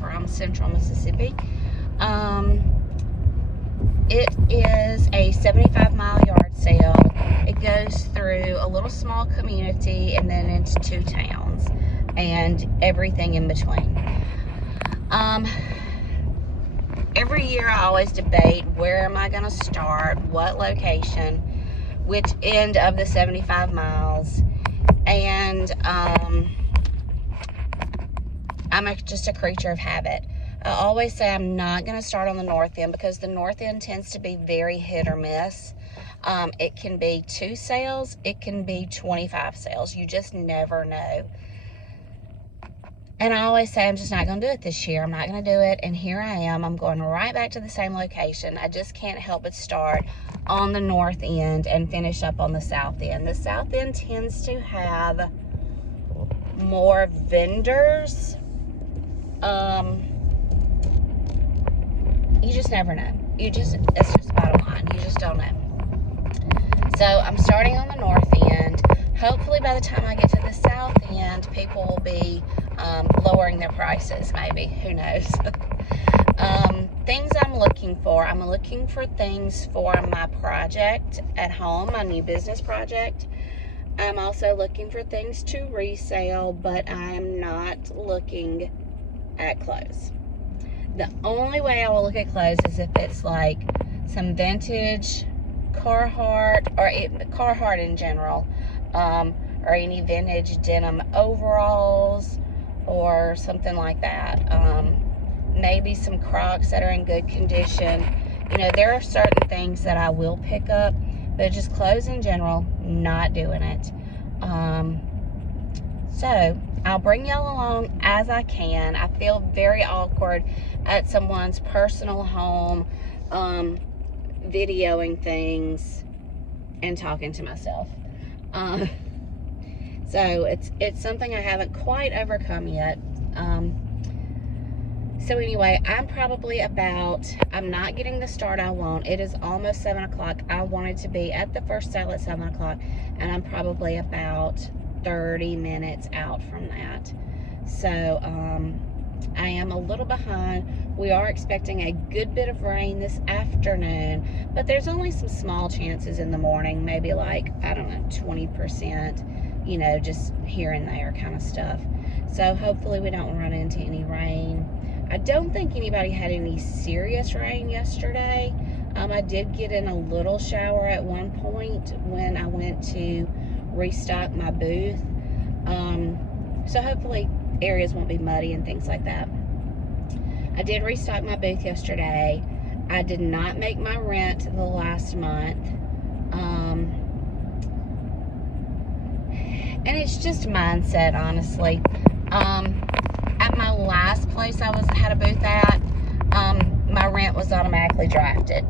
from central Mississippi. It is a 75-mile yard sale. It goes through a little small community and then into 2 towns and everything in between. Every year I always debate, where am I going to start, what location, which end of the 75 miles, and I'm just a creature of habit. I always say I'm not going to start on the north end because the north end tends to be very hit or miss. It can be 2 sales, it can be 25 sales. You just never know. And I always say I'm just not going to do it this year. I'm not going to do it. And here I am. I'm going right back to the same location. I just can't help but start on the north end and finish up on the south end. The south end tends to have more vendors. You just never know. It's just bottom line. You just don't know. So I'm starting on the north end. Hopefully by the time I get to the south end, people will be lowering their prices, maybe. Who knows? Things I'm looking for. I'm looking for things for my project at home, my new business project. I'm also looking for things to resell, but I'm not looking at clothes. The only way I will look at clothes is if it's like some vintage Carhartt, or Carhartt in general, or any vintage denim overalls or something like that. Maybe some Crocs that are in good condition. You know, there are certain things that I will pick up, but just clothes in general, not doing it. So I'll bring y'all along as I can. I feel very awkward at someone's personal home, videoing things and talking to myself. So it's something I haven't quite overcome yet. So anyway, I'm not getting the start I want. It is almost 7 o'clock. I wanted to be at the first sale at 7 o'clock, and I'm probably about 30 minutes out from that. So I am a little behind. We are expecting a good bit of rain this afternoon, but there's only some small chances in the morning, maybe like, I don't know, 20%, you know, just here and there kind of stuff. So hopefully we don't run into any rain. I don't think anybody had any serious rain yesterday. I did get in a little shower at one point when I went to restock my booth. So hopefully areas won't be muddy and things like that. I did restock my booth yesterday. I did not make my rent the last month. And it's just mindset, honestly. At my last place I had a booth at, my rent was automatically drafted.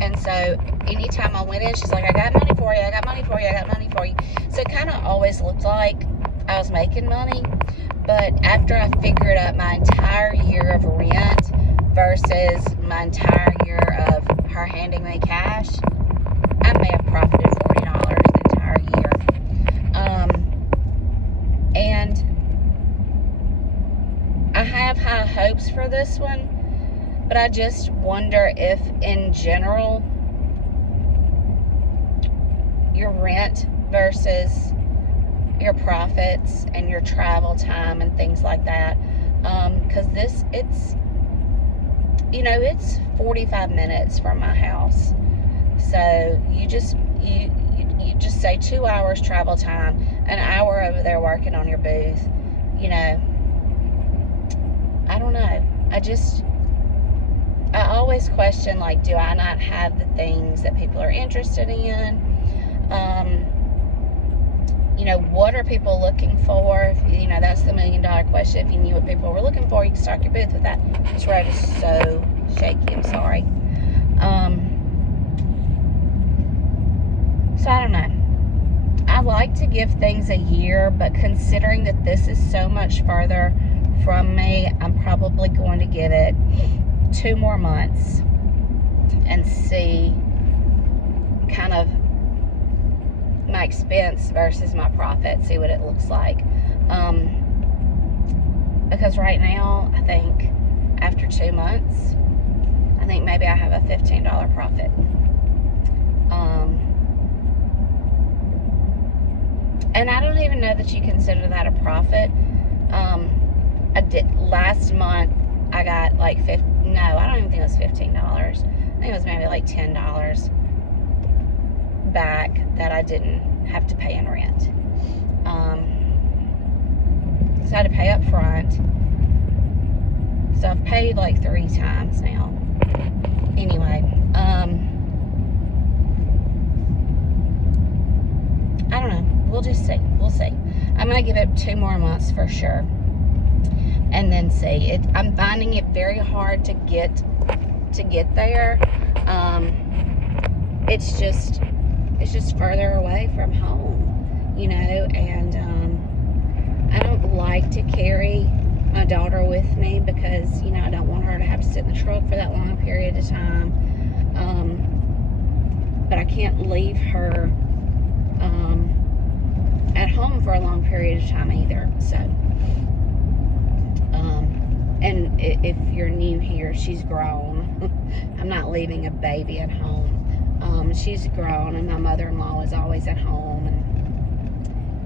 And so anytime I went in, she's like, I got money for you, I got money for you, I got money for you. So it kind of always looked like I was making money. But after I figured out my entire year of rent versus my entire year of her handing me cash, I may have profited $40 the entire year. And I have high hopes for this one, but I just wonder if in general your rent versus your profits and your travel time and things like that, because it's 45 minutes from my house. So you just say 2 hours travel time, an hour over there working on your booth. You know, I don't know. I always question, like, do I not have the things that people are interested in? What are people looking for? That's the $1 million question. If you knew what people were looking for, you could stock your booth with that. This road is so shaky, I'm sorry. So I don't know. I like to give things a year, but considering that this is so much further from me, I'm probably going to give it 2 more months and see kind of my expense versus my profit, see what it looks like. Because right now, I think after 2 months, I think maybe I have a $15 profit. And I don't even know that you consider that a profit. Last month I got like I don't even think it was $15. I think it was maybe like $10 back that I didn't have to pay in rent. So I had to pay up front. So I've paid like 3 times now. Anyway, I don't know. We'll just see. We'll see. I'm gonna give it 2 more months for sure, and then see. I'm finding it very hard to get there. It's just further away from home, you know, and I don't like to carry my daughter with me because, you know, I don't want her to have to sit in the truck for that long period of time. But I can't leave her at home for a long period of time either. So, and if you're new here, she's grown. I'm not leaving a baby at home. She's grown, and my mother-in-law is always at home and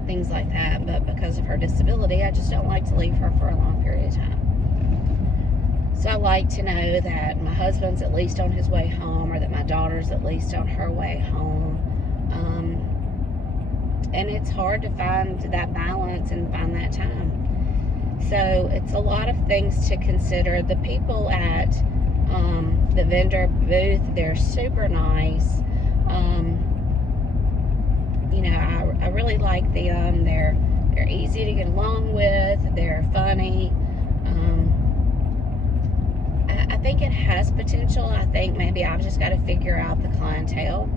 things like that. But because of her disability, I just don't like to leave her for a long period of time. So I like to know that my husband's at least on his way home, or that my daughter's at least on her way home. And it's hard to find that balance and find that time. So it's a lot of things to consider. The people at the vendor booth, they're super nice. You know, I really like them. They're easy to get along with. They're funny. I think it has potential. I think maybe I've just got to figure out the clientele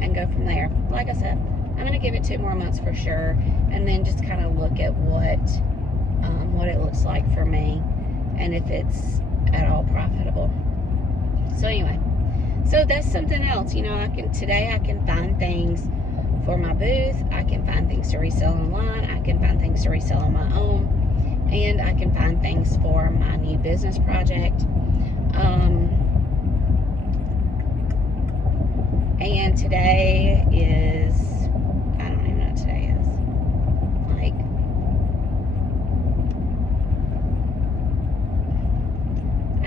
and go from there. Like I said, I'm going to give it 2 more months for sure, and then just kind of look at what it looks like for me and if it's at all profitable. So anyway, so that's something else. You know, today I can find things for my booth. I can find things to resell online. I can find things to resell on my own. And I can find things for my new business project. And today is, I don't even know what today is. Like,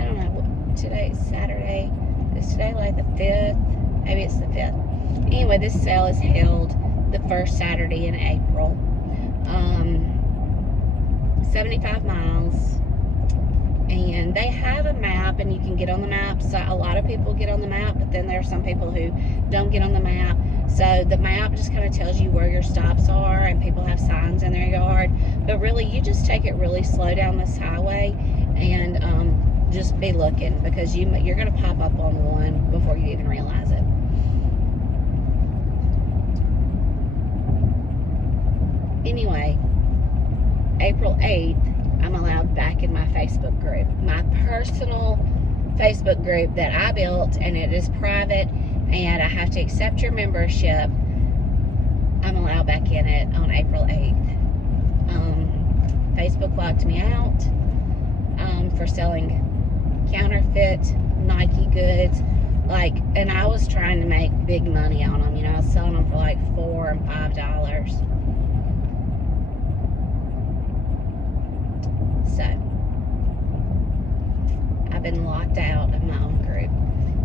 I don't know. Today is Saturday. Is today like the 5th? Maybe it's the 5th. Anyway, this sale is held the first Saturday in April. 75 miles, and they have a map, and you can get on the map. So a lot of people get on the map, but then there are some people who don't get on the map. So the map just kind of tells you where your stops are, and people have signs in their yard, but really you just take it really slow down this highway and just be looking, because you're going to pop up on one before you even realize it. Anyway, April 8th, I'm allowed back in my Facebook group, my personal Facebook group that I built, and it is private, and I have to accept your membership. I'm allowed back in it on April 8th. Facebook locked me out for selling counterfeit Nike goods, and I was trying to make big money on them. You know, I was selling them for like $4 and $5. So, I've been locked out of my own group.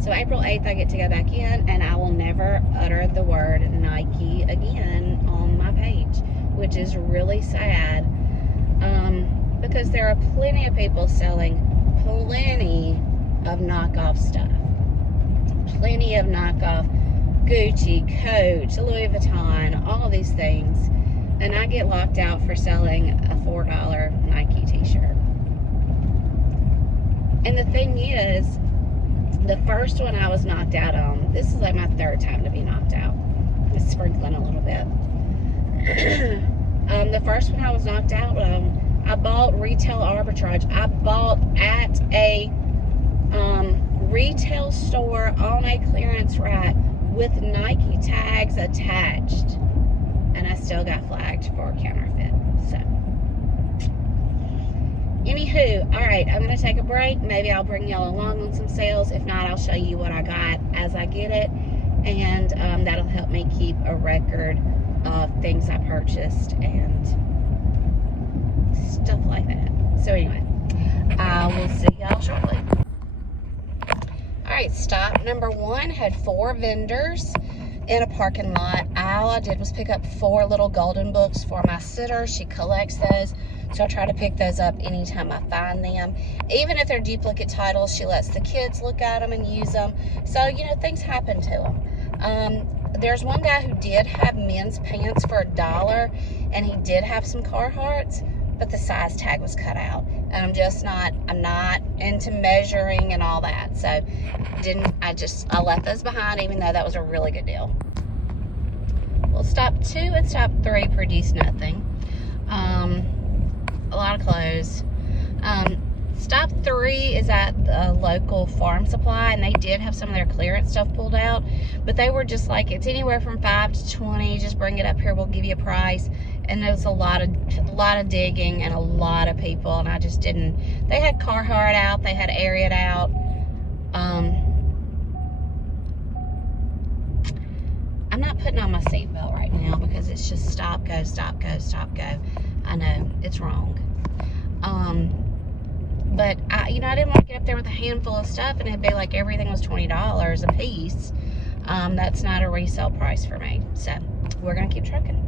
So April 8th, I get to go back in, and I will never utter the word Nike again on my page, which is really sad, because there are plenty of people selling plenty of knockoff stuff. Plenty of knockoff Gucci, Coach, Louis Vuitton, all these things. And I get locked out for selling a $4 Nike t-shirt. And the thing is, the first one I was knocked out on, this is like my 3rd time to be knocked out. I'm sprinkling a little bit. The first one I was knocked out on, I bought retail arbitrage. I bought at a retail store on a clearance rack with Nike tags attached. And I still got flagged for counterfeit. So, Anywho, all right, I'm gonna take a break. Maybe I'll bring y'all along on some sales. If not, I'll show you what I got as I get it, and that'll help me keep a record of things I purchased and stuff like that. So anyway, I will see y'all shortly. All right, stop number 1 had 4 vendors in a parking lot. All I did was pick up 4 little golden books for my sitter. She collects those, so I try to pick those up anytime I find them. Even if they're duplicate titles, she lets the kids look at them and use them. So, you know, things happen to them. There's one guy who did have men's pants for $1, and he did have some Carhartts, but the size tag was cut out. And I'm not into measuring and all that. So I left those behind, even though that was a really good deal. Well, stop 2 and stop 3 produced nothing. A lot of clothes. Stop 3 is at the local farm supply, and they did have some of their clearance stuff pulled out, but they were just like, it's anywhere from $5 to $20. Just bring it up here, we'll give you a price. And there was a lot of digging and a lot of people, and I just didn't. They had Carhartt out, they had Ariat out. I'm not putting on my seatbelt right now because it's just stop, go, stop, go, stop, go. I know it's wrong. But I didn't want to get up there with a handful of stuff and it'd be like everything was $20 a piece. That's not a resale price for me. So we're gonna keep trucking.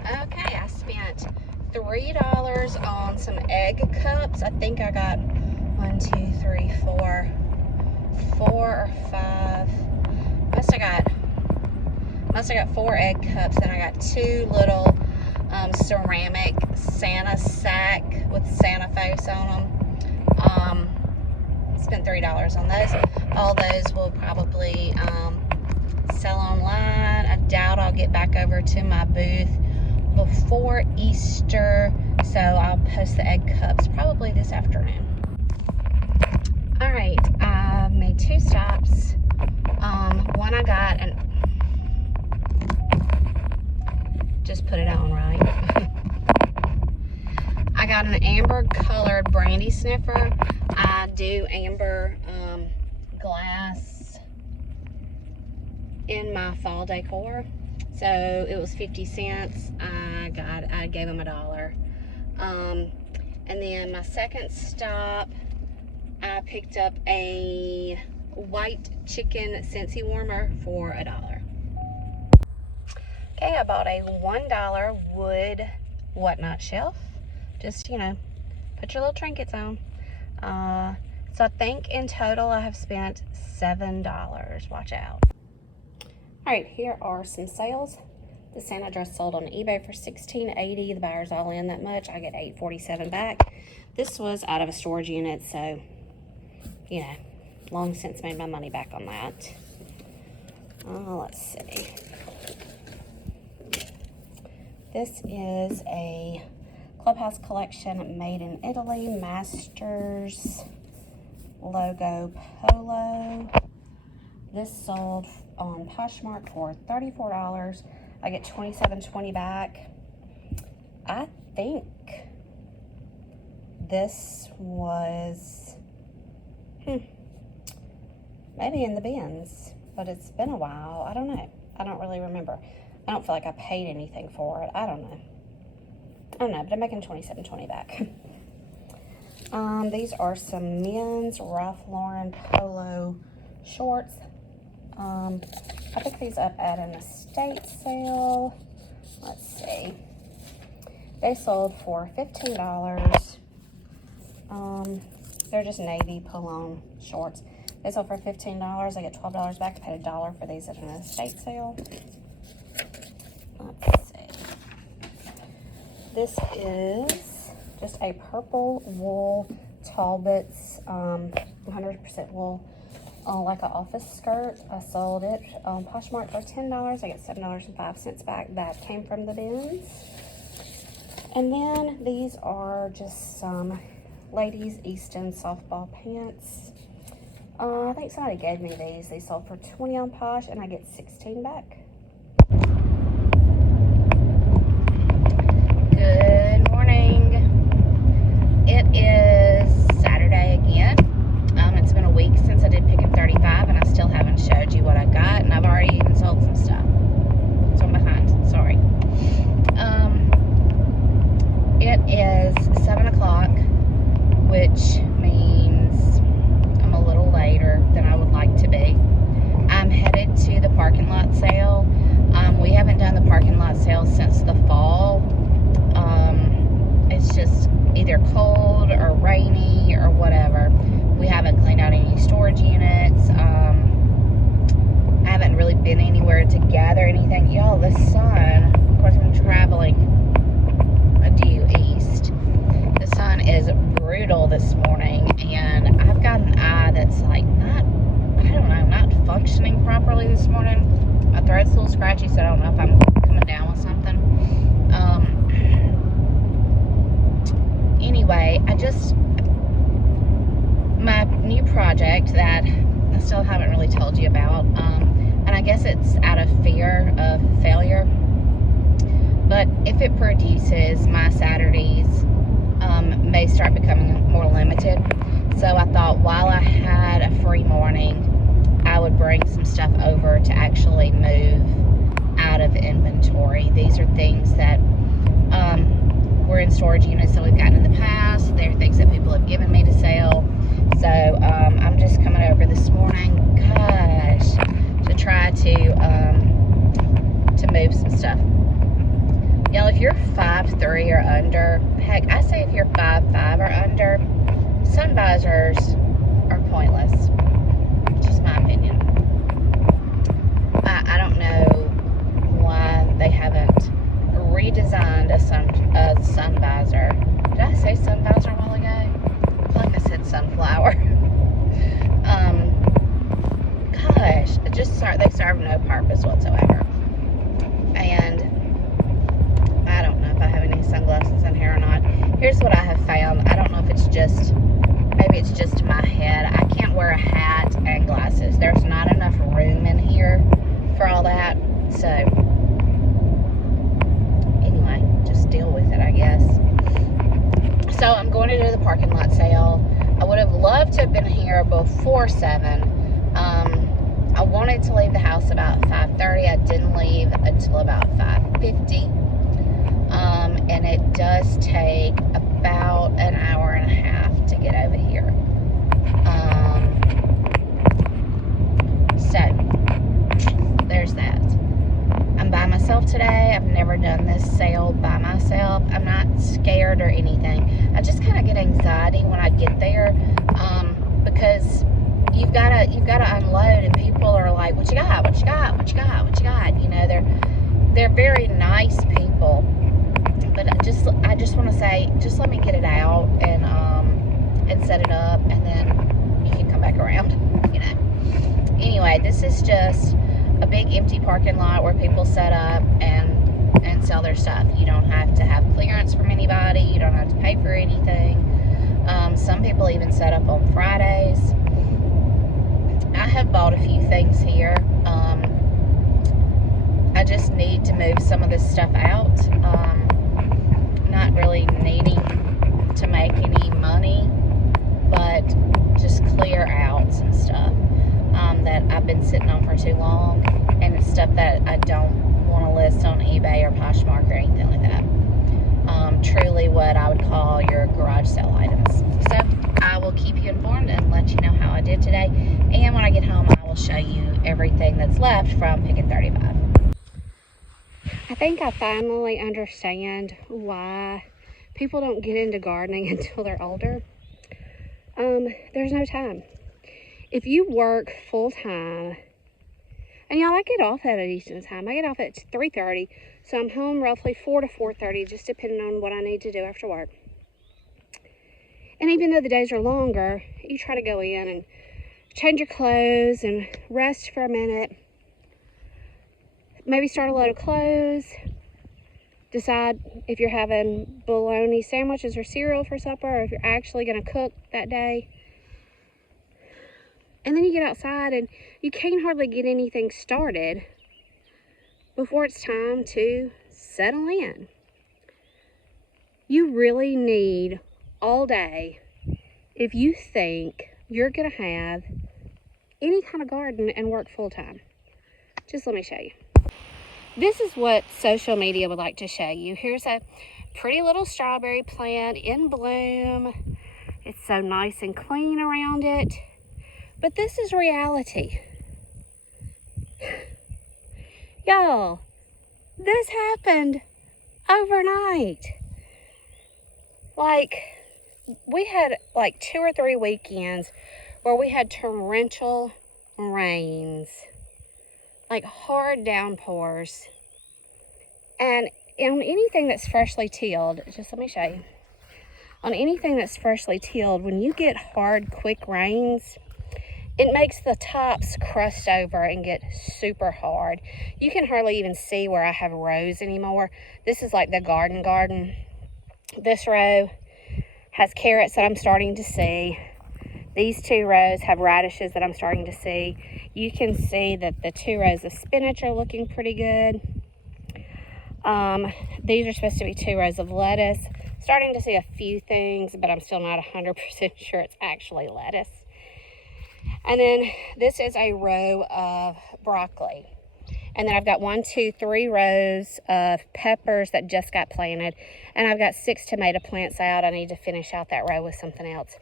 Okay, I spent $3 on some egg cups. I think I got 1, 2, 3, 4 or 5. Must have got 4 egg cups. Then I got 2 little ceramic Santa sack with Santa face on them. Spent $3 on those. All those will probably sell online. I doubt I'll get back over to my booth before Easter, so I'll post the egg cups probably this afternoon. All right, I've made 2 stops. One I got, and just put it on right. I got an amber colored brandy sniffer. I do amber glass in my fall decor. So it was 50 cents. I gave them $1. And then my second stop, I picked up a white chicken Scentsy warmer for $1. Okay, I bought a $1 wood whatnot shelf. Just, put your little trinkets on. So I think in total I have spent $7. Watch out. All right, here are some sales. The Santa dress sold on eBay for $16.80. The buyer's all in that much. I get $8.47 back. This was out of a storage unit, so, long since made my money back on that. Let's see. This is a Clubhouse collection made in Italy, Masters logo polo. This sold on Poshmark for $34. I get $27.20 back. I think this was maybe in the bins, but it's been a while. I don't know. I don't really remember. I don't feel like I paid anything for it. I don't know, but I'm making $27.20 back. These are some men's Ralph Lauren polo shorts. I picked these up at an estate sale. Let's see. They sold for $15. They're just navy pull-on shorts. They sold for $15. I get $12 back. I paid $1 for these at an estate sale. Let's see. This is just a purple wool Talbot's 100% wool, like an office skirt. I sold it on Poshmark for $10. I get $7.05 back. That came from the bins. And then these are just some ladies' Easton softball pants. I think somebody gave me these. They sold for $20 on Posh, and I get $16 back. Good morning. functioning properly this morning. My throat's a little scratchy, so I don't know if I'm coming down with something. Anyway, my new project that I still haven't really told you about, and I guess it's out of fear of failure, but if it produces, my Saturdays may start becoming more limited. So I thought while I had a free morning, I would bring some stuff over to actually move out of inventory. These are things that were in storage units that we've gotten in the past. They're things that people have given me to sell. So I'm just coming over this morning, gosh, to try to move some stuff. Y'all, if you're 5'3" or under, heck, I say if you're 5'5" or under, sun visors are pointless. Just my opinion. I don't know why they haven't redesigned a sun visor. Did I say sun visor a while ago? I feel like I said sunflower. Gosh, they serve no purpose whatsoever. And I don't know if I have any sunglasses in here or not. Here's what I have found. I don't know if it's just, maybe it's just my head. I can't wear a hat and glasses. There's not enough room in here for all that. So anyway, just deal with it, I guess. So I'm going to do the parking lot sale. I would have loved to have been here before 7. I wanted to leave the house about 5:30. I didn't leave until about 5:50. And it does take about an hour and a half to get over here. So there's that. I'm by myself today. I've never done this sale by myself. I'm not scared or anything. I just kind of get anxiety when I get there, because you've got to unload, and people are like, "What you got? What you got? What you got? What you got?" You know, they're very nice people, but I just want to say, just let me get it out and set it up, and then you can come back around. You know. Anyway, this is just a big empty parking lot where people set up and sell their stuff. You don't have to have clearance from anybody. You don't have to pay for anything. Some people even set up on Fridays. I have bought a few things here. I just need to move some of this stuff out. Not really needing to make any money, but just clear out some stuff that I've been sitting on for too long, and it's stuff that I don't want to list on eBay or Poshmark or anything like that. Truly what I would call your garage sale items. So I will keep you informed and let you know how I did today, and when I get home I will show you everything that's left from Picket 35. I think I finally understand why people don't get into gardening until they're older. There's no time. If you work full-time, and y'all, I get off at a decent time. I get off at 3:30, so I'm home roughly 4 to 4:30, just depending on what I need to do after work. And even though the days are longer, you try to go in and change your clothes and rest for a minute. Maybe start a load of clothes. Decide if you're having bologna sandwiches or cereal for supper, or if you're actually going to cook that day. And then you get outside and you can't hardly get anything started before it's time to settle in. You really need all day if you think you're going to have any kind of garden and work full-time. Just let me show you. This is what social media would like to show you. Here's a pretty little strawberry plant in bloom. It's so nice and clean around it. But this is reality. Y'all, this happened overnight. Like, we had like 2 or 3 weekends where we had torrential rains, like hard downpours. And on anything that's freshly tilled, just let me show you. On anything that's freshly tilled, when you get hard, quick rains, it makes the tops crust over and get super hard. You can hardly even see where I have rows anymore. This is like the garden. This row has carrots that I'm starting to see. These 2 rows have radishes that I'm starting to see. You can see that the 2 rows of spinach are looking pretty good. These are supposed to be 2 rows of lettuce. Starting to see a few things, but I'm still not 100% sure it's actually lettuce. And then this is a row of broccoli. And then I've got 1, 2, 3 rows of peppers that just got planted. And I've got 6 tomato plants out. I need to finish out that row with something else.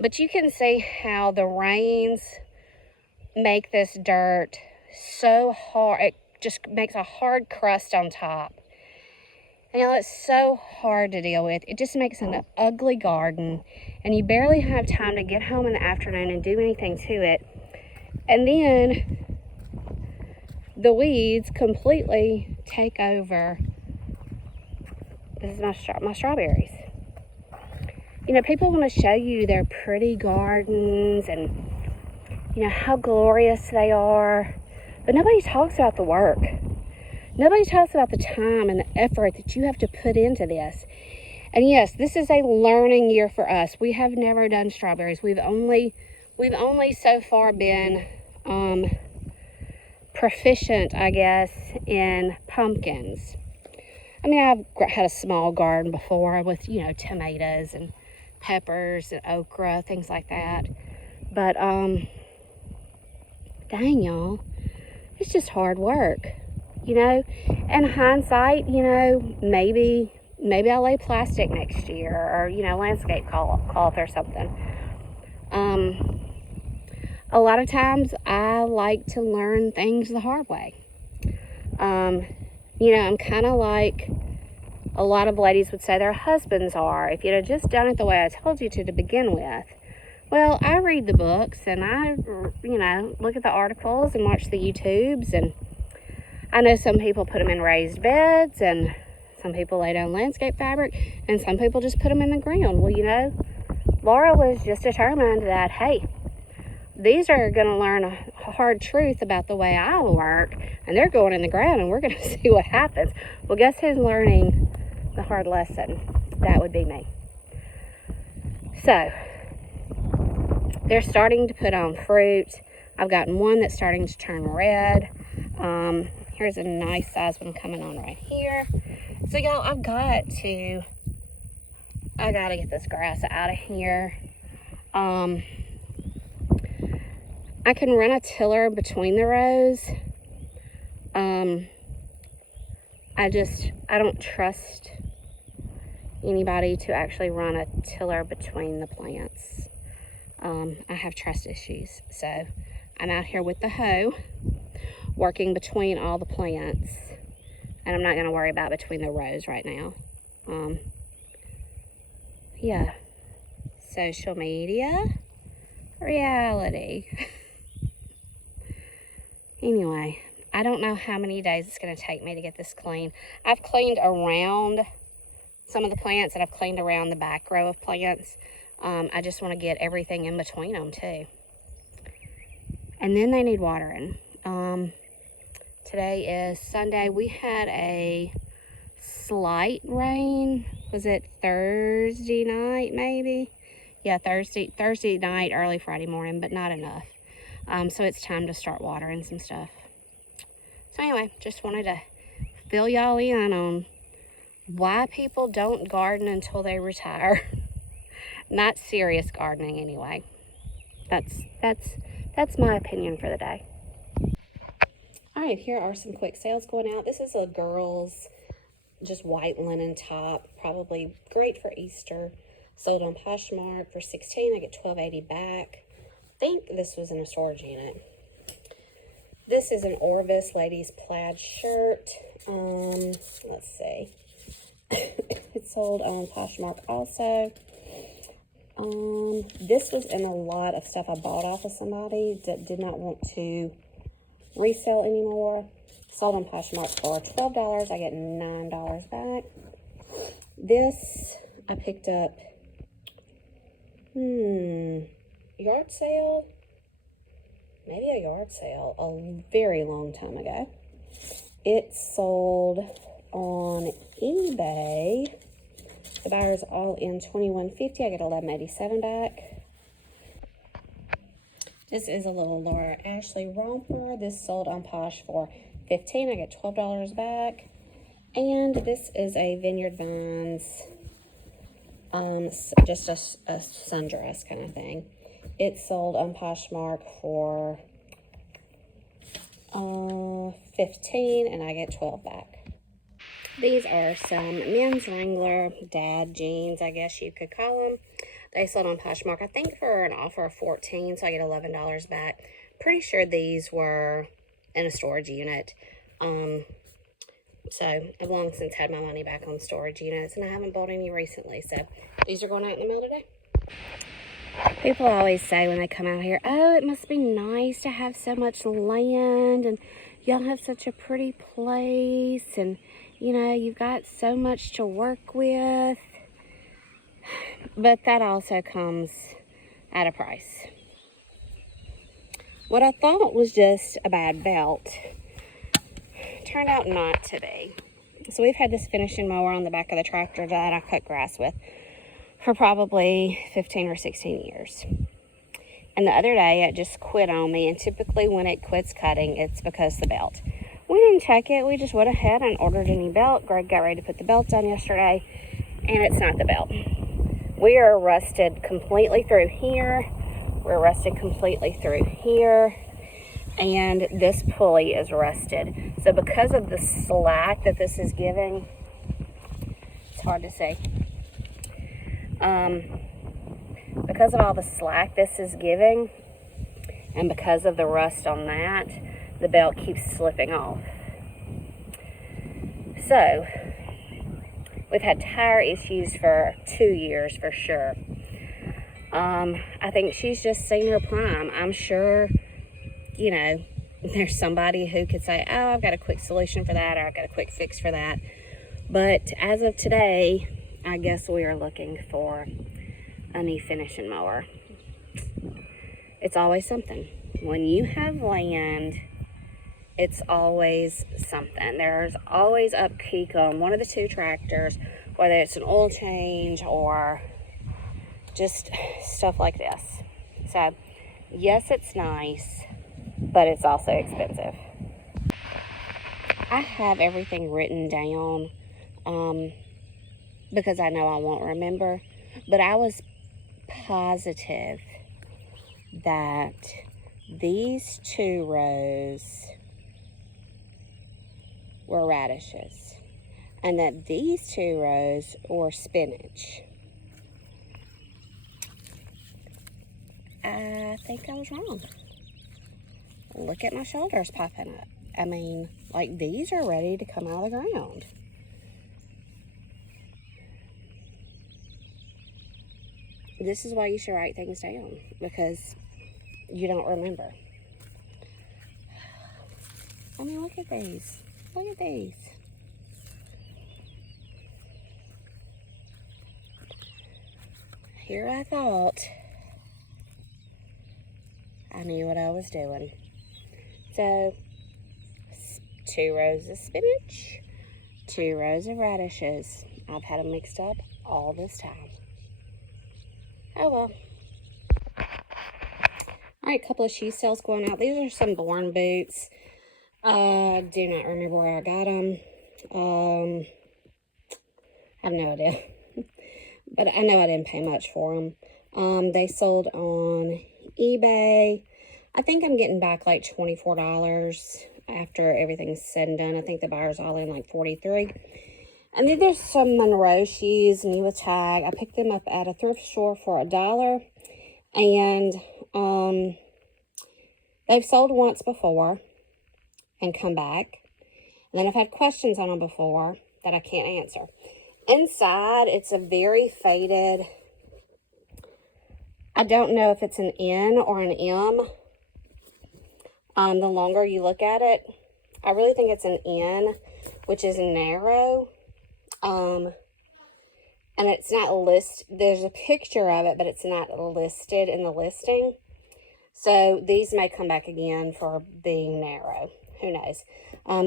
But you can see how the rains make this dirt so hard. It just makes a hard crust on top. And it's so hard to deal with. It just makes an ugly garden. And you barely have time to get home in the afternoon and do anything to it. And then the weeds completely take over. This is my strawberries. You know, people want to show you their pretty gardens and, you know, how glorious they are. But nobody talks about the work. Nobody talks about the time and the effort that you have to put into this. And yes, this is a learning year for us. We have never done strawberries. We've only so far been proficient, I guess, in pumpkins. I mean, I've had a small garden before with, you know, tomatoes and peppers and okra, things like that. But dang, y'all, it's just hard work, you know. In hindsight, you know, maybe I'll lay plastic next year, or, you know, landscape cloth or something. A lot of times I like to learn things the hard way. You know, I'm kind of like a lot of ladies would say their husbands are. If you'd have just done it the way I told you to begin with. Well, I read the books and I, you know, look at the articles and watch the YouTubes, and I know some people put them in raised beds, and some people lay down landscape fabric, and some people just put them in the ground. Well, you know, Laura was just determined that, hey, these are going to learn a hard truth about the way I work, and they're going in the ground, and we're going to see what happens. Well, guess who's learning the hard lesson? That would be me. So, they're starting to put on fruit. I've gotten one that's starting to turn red. Here's a nice size one coming on right here. So, y'all, I got to get this grass out of here. I can run a tiller between the rows. I don't trust anybody to actually run a tiller between the plants. I have trust issues. So I'm out here with the hoe, working between all the plants. And I'm not going to worry about between the rows right now. Yeah. Social media, reality. Anyway, I don't know how many days it's going to take me to get this clean. I've cleaned around some of the plants, and I've cleaned around the back row of plants. I just want to get everything in between them too. And then they need watering. Today is Sunday. We had a slight rain. Was it Thursday night maybe? Yeah, Thursday night, early Friday morning, but not enough. So it's time to start watering some stuff. So anyway, just wanted to fill y'all in on why people don't garden until they retire. Not serious gardening anyway. That's my opinion for the day. All right, here are some quick sales going out. This is a girl's just white linen top, probably great for Easter. Sold on Poshmark for $16. I get $12.80 back. I think this was in a storage unit. This is an Orvis ladies plaid shirt. Let's see. It's sold on Poshmark also. This was in a lot of stuff I bought off of somebody that did not want to resell anymore. Sold on Poshmark for $12. I get $9 back. This I picked up yard sale. maybe a yard sale a very long time ago. It sold on eBay. The buyer's all in $21.50. I get $11.87 back. This is a little Laura Ashley romper. This sold on Posh for $15. I get $12 back. And this is a Vineyard Vines, just a sundress kind of thing. It sold on Poshmark for $15, and I get $12 back. These are some men's Wrangler dad jeans, I guess you could call them. They sold on Poshmark, I think, for an offer of $14, so I get $11 back. Pretty sure these were in a storage unit. So I've long since had my money back on storage units, and I haven't bought any recently. So these are going out in the mail today. People always say when they come out here, oh, it must be nice to have so much land, and y'all have such a pretty place, and you know, you've got so much to work with. But that also comes at a price. What I thought was just a bad belt turned out not to be. So we've had this finishing mower on the back of the tractor that I cut grass with for probably 15 or 16 years. And the other day it just quit on me, and typically when it quits cutting, it's because of the belt. We didn't check it, we just went ahead and ordered a new belt. Greg got ready to put the belt on yesterday, and it's not the belt. We are rusted completely through here. We're rusted completely through here. And this pulley is rusted. So because of the slack that this is giving, it's hard to see. Because of all the slack this is giving, and because of the rust on that, the belt keeps slipping off. So we've had tire issues for 2 years for sure. I think she's just seen her prime. I'm sure, you know, there's somebody who could say, oh, I've got a quick solution for that, or I've got a quick fix for that. But as of today, I guess we are looking for a new finishing mower. It's always something. When you have land, it's always something. There's always upkeep on one of the two tractors, whether it's an oil change or just stuff like this. So, yes, it's nice, but it's also expensive. I have everything written down because I know I won't remember, but I was positive that these 2 rows were radishes and that these 2 rows were spinach. I think I was wrong. Look at my shoulders popping up. I mean, like, these are ready to come out of the ground. This is why you should write things down, because you don't remember. I mean, look at these. Look at these. Here I thought I knew what I was doing. So, 2 rows of spinach, 2 rows of radishes. I've had them mixed up all this time. Oh well. Alright, a couple of shoe sales going out. These are some Born boots. I do not remember where I got them. I have no idea. But I know I didn't pay much for them. They sold on eBay. I think I'm getting back like $24 after everything's said and done. I think the buyer's all in like $43. And then there's some Monroe shoes, new with tag. I picked them up at a thrift store for $1. And they've sold once before and come back. And then I've had questions on them before that I can't answer. Inside, it's a very faded, I don't know if it's an N or an M. The longer you look at it, I really think it's an N, which is narrow. And it's not listed. There's a picture of it, but it's not listed in the listing. So these may come back again for being narrow. Who knows?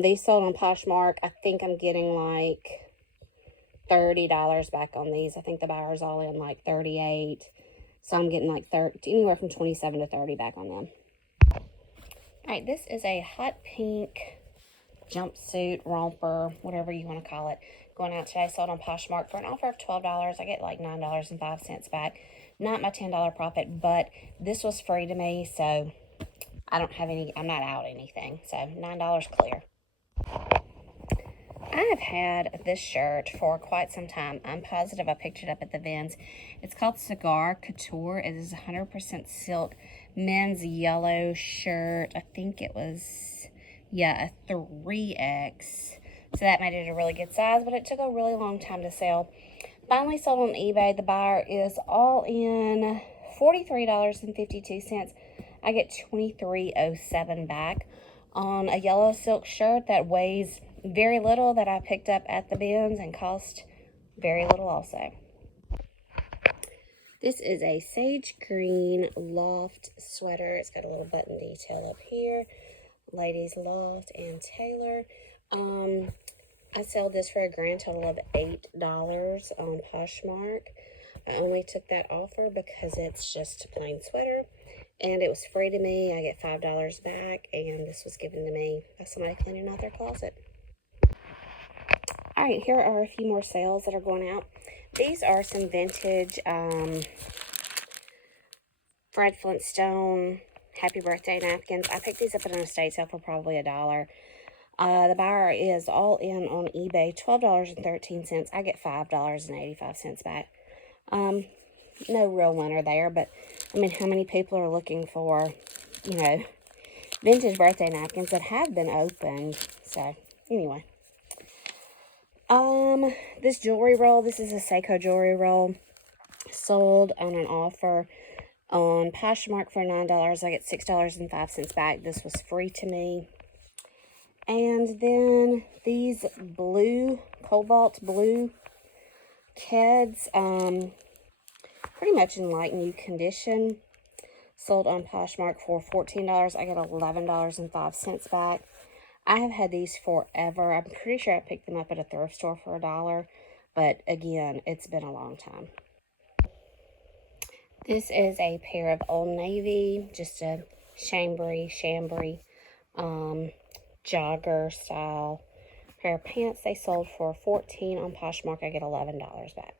These sold on Poshmark. I think I'm getting like $30 back on these. I think the buyer's all in like 38. So I'm getting like anywhere from 27 to 30 back on them. All right, this is a hot pink jumpsuit, romper, whatever you want to call it. Going out today, sold on Poshmark for an offer of $12. I get like $9.05 back. Not my $10 profit, but this was free to me, so I don't have any, I'm not out anything. So $9 clear. I have had this shirt for quite some time. I'm positive I picked it up at the Vins. It's called Cigar Couture. It is 100% silk men's yellow shirt. I think it was, yeah, a 3X. So that made it a really good size, but it took a really long time to sell. Finally sold on eBay. The buyer is all in $43.52. I get $23.07 back on a yellow silk shirt that weighs very little, that I picked up at the bins and cost very little also. This is a sage green loft sweater. It's got a little button detail up here. Ladies Loft and Taylor. I sold this for a grand total of $8 on Poshmark. I only took that offer because it's just a plain sweater and it was free to me. I get $5 back, and this was given to me by somebody cleaning out their closet. All right, here are a few more sales that are going out. These are some vintage Fred Flintstone Happy Birthday napkins. I picked these up at an estate sale for probably $1. The buyer is all in on eBay, $12.13. I get $5.85 back. No real winner there, but I mean, how many people are looking for, you know, vintage birthday napkins that have been opened? So anyway, this jewelry roll, this is a Seiko jewelry roll, sold on an offer on Poshmark for $9. I get $6.05 back. This was free to me. And then these blue, cobalt blue Keds, pretty much in like new condition, sold on Poshmark for $14. I get $11.05 back. I have had these forever. I'm pretty sure I picked them up at a thrift store for $1, but again, it's been a long time. This is a pair of Old Navy, just a chambray jogger style pair of pants. They sold for $14 on Poshmark. I get $11 back.